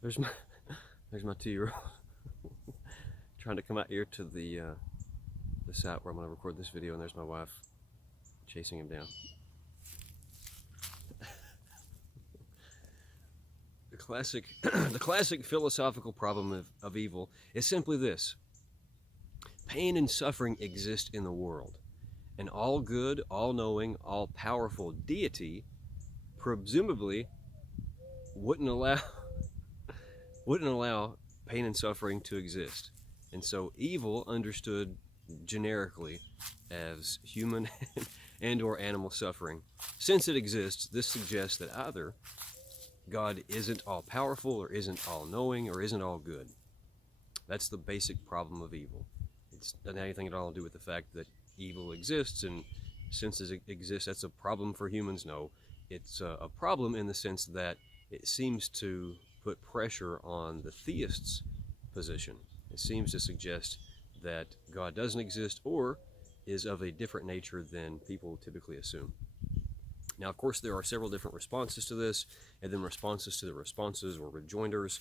There's my there's my 2-year-old trying to come out here to the site where I'm going to record this video, and there's my wife chasing him down. The classic philosophical problem of evil is simply this: pain and suffering exist in the world. An all-good, all-knowing, all-powerful deity presumably wouldn't allow pain and suffering to exist. And so evil, understood generically as human and or animal suffering, since it exists, this suggests that either God isn't all-powerful, or isn't all-knowing, or isn't all-good. That's the basic problem of evil. It doesn't have anything at all to do with the fact that evil exists, and since it exists, that's a problem for humans. No, it's a problem in the sense that it seems to put pressure on the theist's position. It seems to suggest that God doesn't exist, or is of a different nature than people typically assume. Now, of course, there are several different responses to this, and then responses to the responses, or rejoinders.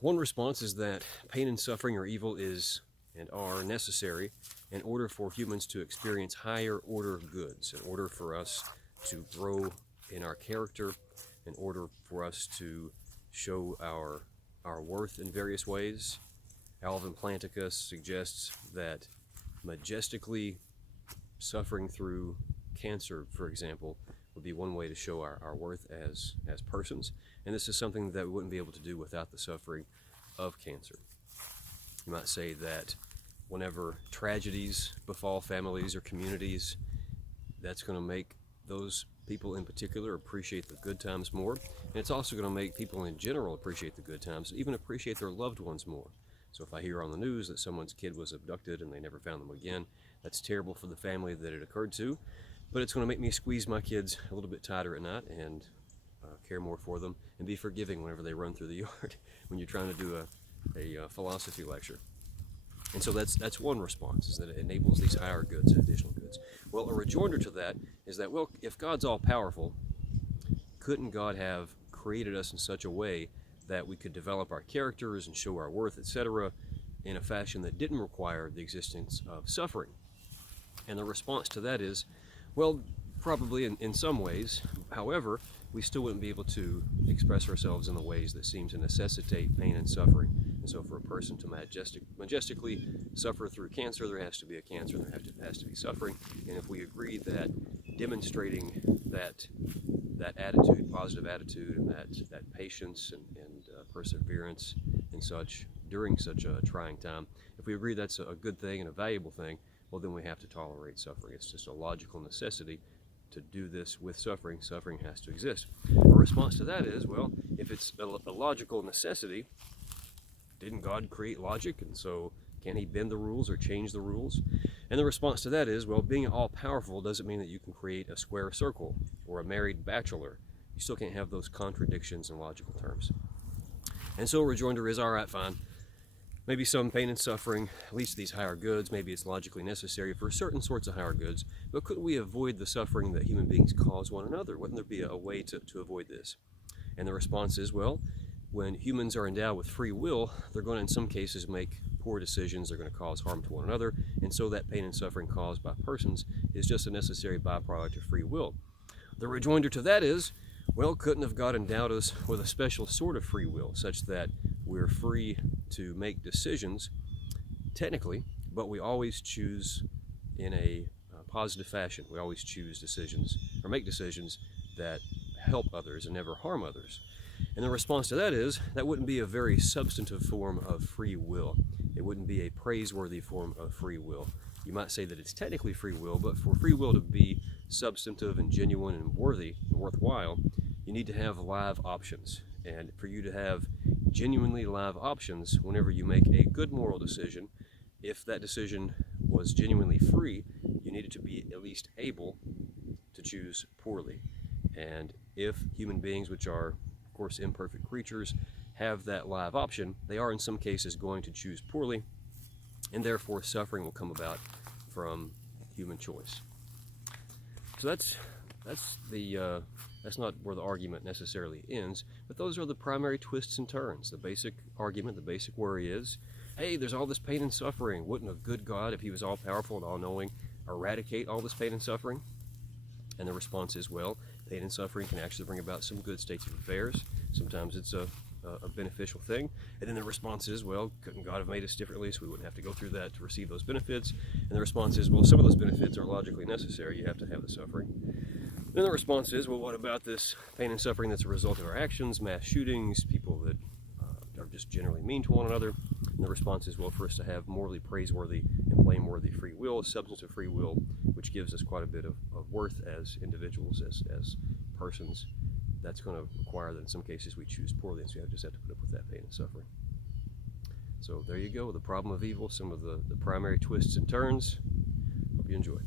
One response is that pain and suffering or evil is and are necessary in order for humans to experience higher order goods, in order for us to grow in our character, in order for us to show our worth in various ways. Alvin Plantinga suggests that majestically suffering through cancer, for example, would be one way to show our worth as persons. And this is something that we wouldn't be able to do without the suffering of cancer. You might say that whenever tragedies befall families or communities, that's going to make those people in particular appreciate the good times more. And it's also going to make people in general appreciate the good times, and even appreciate their loved ones more. So if I hear on the news that someone's kid was abducted and they never found them again, that's terrible for the family that it occurred to, but it's going to make me squeeze my kids a little bit tighter at night and care more for them, and be forgiving whenever they run through the yard when you're trying to do a philosophy lecture. And so that's one response, is that it enables these higher goods and additional goods. Well, a rejoinder to that is that, well, if God's all-powerful, couldn't God have created us in such a way that we could develop our characters and show our worth, etc., in a fashion that didn't require the existence of suffering? And the response to that is, well, probably in some ways. However, we still wouldn't be able to express ourselves in the ways that seem to necessitate pain and suffering. And so for a person to majestically suffer through cancer, there has to be a cancer, there has to be suffering. And if we agree that demonstrating that attitude, positive attitude, and that patience and perseverance and such during such a trying time, if we agree that's a good thing and a valuable thing, well, then we have to tolerate suffering. It's just a logical necessity to do this with suffering. Suffering has to exist. A response to that is, well, if it's a logical necessity, didn't God create logic? And so can he bend the rules or change the rules? And the response to that is, well, being all-powerful doesn't mean that you can create a square circle or a married bachelor. You still can't have those contradictions in logical terms. And so a rejoinder is, all right, fine. Maybe some pain and suffering leads to these higher goods. Maybe it's logically necessary for certain sorts of higher goods. But could we avoid the suffering that human beings cause one another? Wouldn't there be a way to avoid this? And the response is, well, when humans are endowed with free will, they're going to, in some cases, make poor decisions. They're going to cause harm to one another. And so that pain and suffering caused by persons is just a necessary byproduct of free will. The rejoinder to that is, well, couldn't have God endowed us with a special sort of free will, such that we're free to make decisions, technically, but we always choose in a positive fashion. We always choose decisions, or make decisions, that help others and never harm others. And the response to that is, that wouldn't be a very substantive form of free will. It wouldn't be a praiseworthy form of free will. You might say that it's technically free will, but for free will to be substantive and genuine and worthy and worthwhile, you need to have live options. And for you to have genuinely live options, whenever you make a good moral decision, if that decision was genuinely free, you needed to be at least able to choose poorly. And if human beings, which are, of course, imperfect creatures, have that live option, they are in some cases going to choose poorly, and therefore suffering will come about from human choice. So that's the That's not where the argument necessarily ends, but those are the primary twists and turns. The basic argument, the basic worry is, hey, there's all this pain and suffering. Wouldn't a good God, if he was all-powerful and all-knowing, eradicate all this pain and suffering? And the response is, well, pain and suffering can actually bring about some good states of affairs. Sometimes it's a beneficial thing. And then the response is, well, couldn't God have made us differently so we wouldn't have to go through that to receive those benefits? And the response is, well, some of those benefits aren't logically necessary. You have to have the suffering. Then the response is, well, what about this pain and suffering that's a result of our actions, mass shootings, people that are just generally mean to one another? And the response is, well, for us to have morally praiseworthy and blameworthy free will, a substance of free will, which gives us quite a bit of worth as individuals, as persons, that's going to require that in some cases we choose poorly, and so you just have to put up with that pain and suffering. So there you go, the problem of evil, some of the primary twists and turns. Hope you enjoy.